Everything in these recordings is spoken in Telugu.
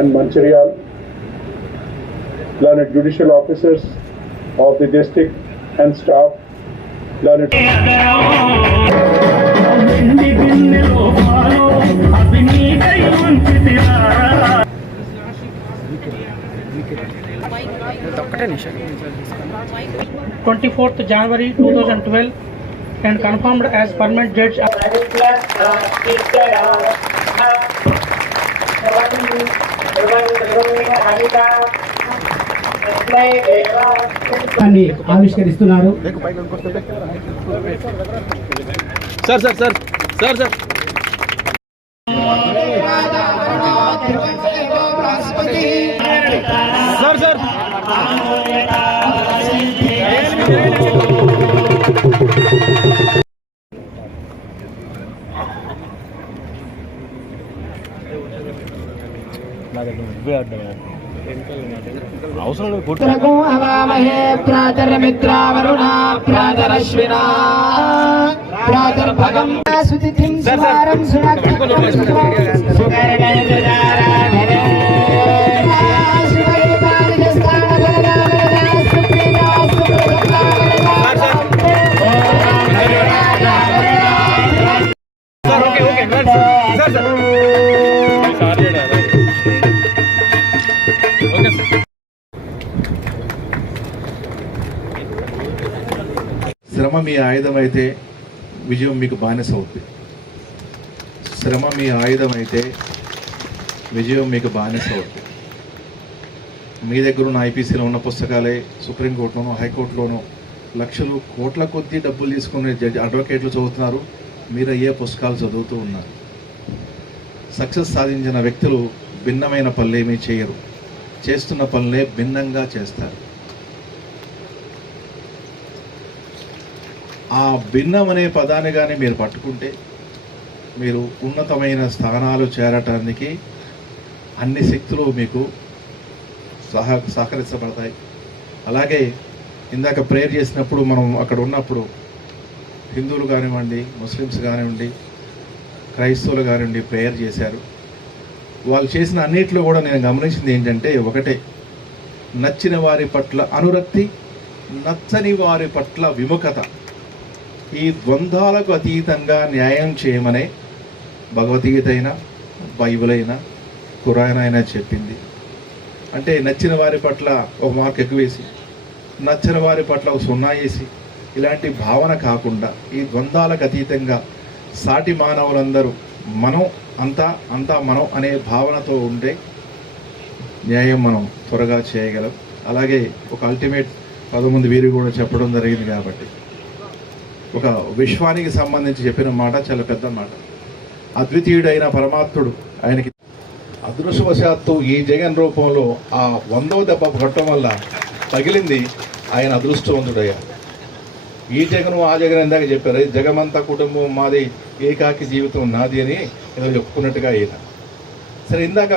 and Mancherial, learned judicial officers of the district and staff, learned. Information twenty fourth January two thousand twelve and confirmed as permanent judge ఆవిష్కరిస్తున్నారు. Sir sir sir sir sir. అవసరం లేదు కొట్టు ఉత్తరకం హవామహే ప్రాతరమిత్రావరుణా ప్రాతరశ్వినా శ్రమ మీ ఆయుధం అయితే విజయం మీకు బానిస అవుతుంది శ్రమ మీ ఆయుధం అయితే విజయం మీకు బానిస అవుతుంది మీ దగ్గర ఉన్న ఐపీసీలో ఉన్న పుస్తకాలే సుప్రీంకోర్టులోనూ హైకోర్టులోనూ లక్షలు కోట్ల కొద్దీ డబ్బులు తీసుకునే జడ్జి అడ్వకేట్లు చదువుతున్నారు. మీరు అయ్యే పుస్తకాలు చదువుతూ ఉన్నారు? సక్సెస్ సాధించిన వ్యక్తులు భిన్నమైన పనులేమీ చేయరు. చేస్తున్న పనులే భిన్నంగా చేస్తారు. ఆ భిన్నం అనే పదాన్ని కానీ మీరు పట్టుకుంటే మీరు ఉన్నతమైన స్థానాలు చేరటానికి అన్ని శక్తులు మీకు సహ సహకరించబడతాయి. అలాగే ఇందాక ప్రేయర్ చేసినప్పుడు మనం అక్కడ ఉన్నప్పుడు హిందువులు కానివ్వండి ముస్లిమ్స్ కానివ్వండి క్రైస్తవులు కానివ్వండి ప్రేయర్ చేశారు. వాళ్ళు చేసిన అన్నిట్లో కూడా నేను గమనించింది ఏంటంటే ఒకటే నచ్చిన వారి పట్ల అనురక్తి నచ్చని వారి పట్ల విముఖత. ఈ ద్వంద్వాలకు అతీతంగా న్యాయం చేయమనే భగవద్గీత అయినా బైబిల్ అయినా ఖురాన్ అయినా చెప్పింది. అంటే నచ్చిన వారి పట్ల ఒక మార్క్ ఎక్కువేసి నచ్చిన వారి పట్ల ఒక సున్నా వేసి ఇలాంటి భావన కాకుండా ఈ ద్వంద్వాలకు అతీతంగా సాటి మానవులందరూ మనం అంతా అంతా మనం అనే భావనతో ఉంటే న్యాయం మనం త్వరగా చేయగలం. అలాగే ఒక అల్టిమేట్ పదమంది వీరు కూడా చెప్పడం జరిగింది కాబట్టి. ఒక విశ్వానికి సంబంధించి చెప్పిన మాట చాలా పెద్ద మాట. అద్వితీయుడైన పరమాత్ముడు ఆయనకి అదృష్టవశాత్తు ఈ జగన్ రూపంలో ఆ వందో దెబ్బ కొట్టడం వల్ల తగిలింది ఆయన అదృష్టవంతుడయ్యారు. ఈ జగను ఆ జగన్ ఇందాక చెప్పారు. జగమంత జగమంతా కుటుంబం మాది ఏకాకి జీవితం నాది అని ఏదో చెప్పుకున్నట్టుగా ఈయన. సరే ఇందాక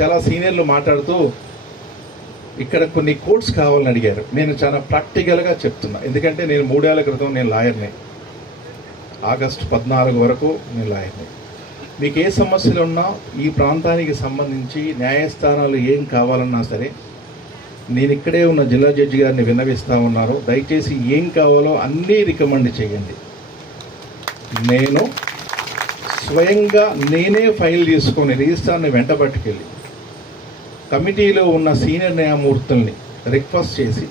చాలా సీనియర్లు మాట్లాడుతూ ఇక్కడ కొన్ని కోట్స్ కావాలని అడిగారు. నేను చాలా ప్రాక్టికల్గా చెప్తున్నా. ఎందుకంటే నేను మూడేళ్ళ క్రితం నేను లాయర్ని. ఆగస్టు పద్నాలుగు వరకు నేను లాయర్ని. మీకు ఏ సమస్యలు ఉన్నా ఈ ప్రాంతానికి సంబంధించి న్యాయస్థానాలు ఏం కావాలన్నా సరే నేను ఇక్కడే ఉన్న జిల్లా జడ్జి గారిని విన్నవిస్తా ఉన్నారు దయచేసి ఏం కావాలో అన్నీ రికమెండ్ చేయండి. నేను స్వయంగా నేనే ఫైల్ చేసుకొని రిజిస్ట్రార్ని వెంట పట్టుకెళ్ళి కమిటీలో ఉన్న సీనియర్ న్యాయమూర్తుల్ని రిక్వెస్ట్ చేసి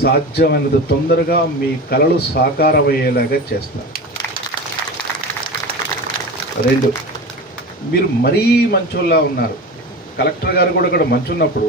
సాధ్యమైనంత తొందరగా మీ కళలు సాకారమయ్యేలాగా చేస్తారు రెండు మీరు మరీ మంచోళ్ళ ఉన్నారు. కలెక్టర్ గారు కూడా ఇక్కడ మంచున్నప్పుడు